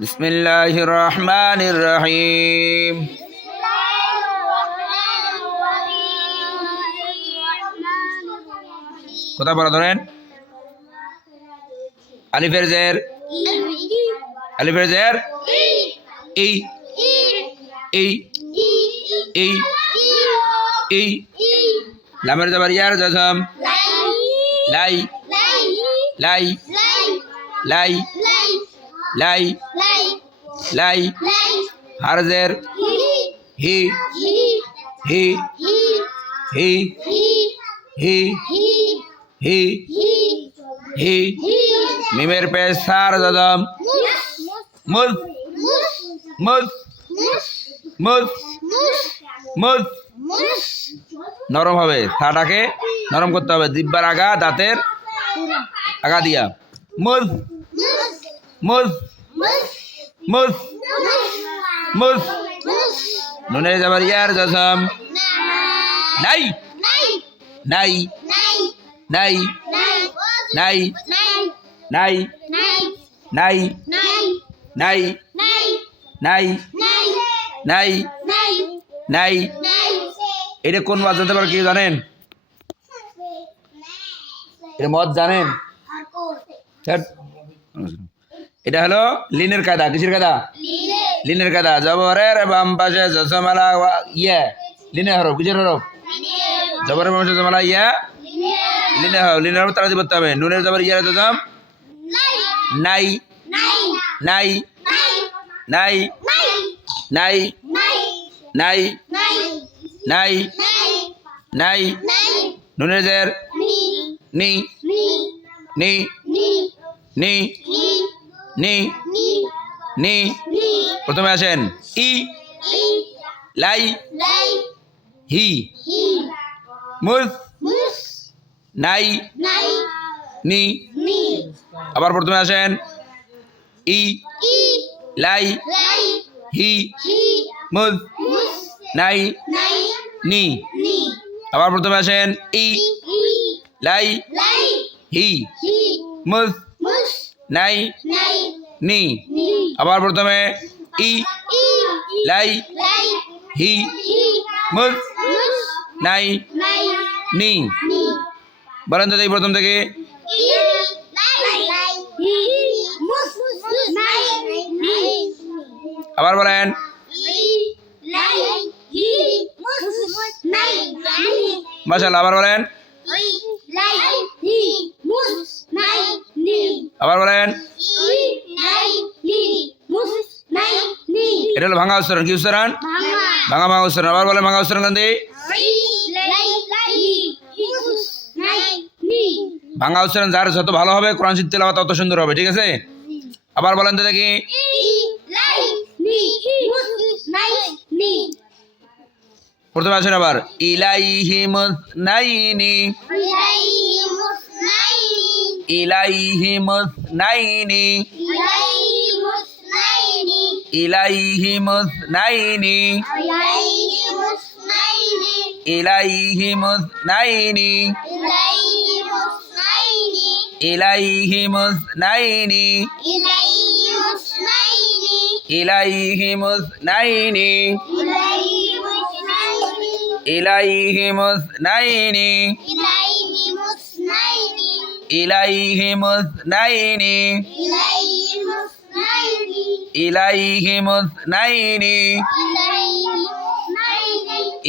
বিসমিল্লাহির রহমানির রহিম। কথা বলা ধরেন। আলিফের জের, আলিফের জের ই, ই, ই, ই। লামের জবর ইয়ার জজম লাই, লাই, লাই, লাই, লাই। হারজের হি, হি, হি, হি, হি, হি। মিমের পেশ সার জজম মুজ, মুজ, মুজ, মুজ। নরম হবে, থাটাকে নরম করতে হবে। জিহ্বার আগা দাঁতের আগা দিয়া মুজ, মুজ, মুজ, মুজ। নুনের জবর ইয়ার জজম নাই, নাই, নাই, নাই, নাই, নাই, নাই, নাই, নাই, নাই। এটা কোন মাছ জানতে পারে, কি জানেন? এটা মদ জানেন? এটা হলো লিনের কায়দা। কিসের কায়দা? লিনের কায়দা। জবরের বাম পাশে জজমালা ইয়া লিনের হরফ। কিসের হরফ? জবরের বাম পাশে জজমালা ইয়া লিনের হরফ। লিনের হরফ তারা করতে হবে। নুনের জবর ইয়া জজম নাই, নাই, নাই, নাই, নাই, নাই, নাই। নুনের জের নি, নি, নি, নি, নি। প্রথমে আসেন ই, লাই, হি, মুজ, নাই, নি। আবার প্রথমে আসেন ই, লাই, হি, মুজ, নাই, নি। আবার প্রথমে আসেন ই, লাই, হি, মুজ, নাই, নি। আবার প্রথমে ই, লাই, হি, মুজ, নাই, নি। বলেন তো দেখি প্রথম থেকে। আবার বলেন। মাশাআল্লাহ। আবার বলেন। আবার বলেন। এটা হলো ভাঙা উচ্চারণ। কি উচ্চারণ? ভাঙা ভাঙা উচ্চারণ। আবার বলেন ভাঙা উচ্চারণ কান্দি। ভাঙা উচ্চারণ যার যত ভালো হবে কোরআন শরীফ তেলাওয়াত তত সুন্দর হবে। ঠিক আছে? আবার বলেন তো দেখি। প্রথমে আসেন আবার ইলাইহি মুসনাইনি, ইলাইহি মুসনাইনি, ইলাইহি মুসনাইনি, ইলাইহি মুসনাইনি, ইলাইহি মুসনাইনি, ইলাইহি মুসনাইনি, ইলাইহি মুসনাইনি, ইলাইহি মুসনাইনি, ইলাইহি মুসনাইনি,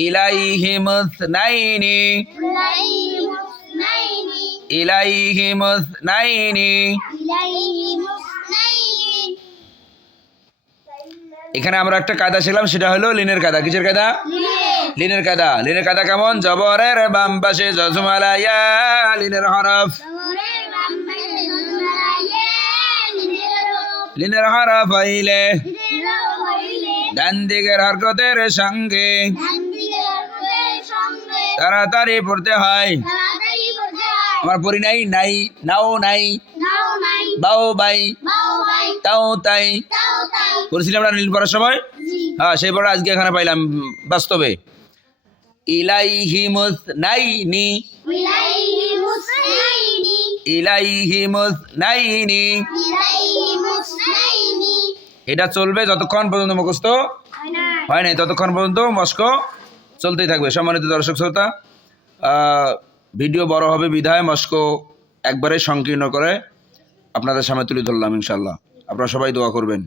ইলাইহি মুসনাইনি, ইলাইহি মুসনাইনি। এখানে আমরা একটা কায়দা ছিলাম, সেটা হলো লিনের কায়দা। কিসের কায়দা? লিনের কায়দা। লিনের কায়দা কেমন? জবরের বাম পাশে জজমালা ইয়া লিনের হরফ, লিনের হরফ হইলে ডান দিকের হরকতের সঙ্গে তাড়াতাড়ি পড়তে হয়। আমার পড়ি নাই, নাই, নাও নাই, বাও বাই, তাও তাই। পড়েছিলাম আমরা নীল পড়ার সময়। হ্যাঁ, সেই পড়া আজকে এখানে পাইলাম বাস্তবে। ইলাইহি মুসনাইনি, ইলাইহি মুসনাইনি, এটা চলবে যতক্ষণ পর্যন্ত মুখস্থ হয় নাই, ততক্ষণ পর্যন্ত মস্ক চলতেই থাকবে। সম্মানিত দর্শক শ্রোতা, ভিডিও বড় হবে বিধায় মস্ক একবারে সংকীর্ণ করে আপনাদের সামনে তুলে ধরলাম। ইনশাল্লাহ আপনারা সবাই দোয়া করবেন।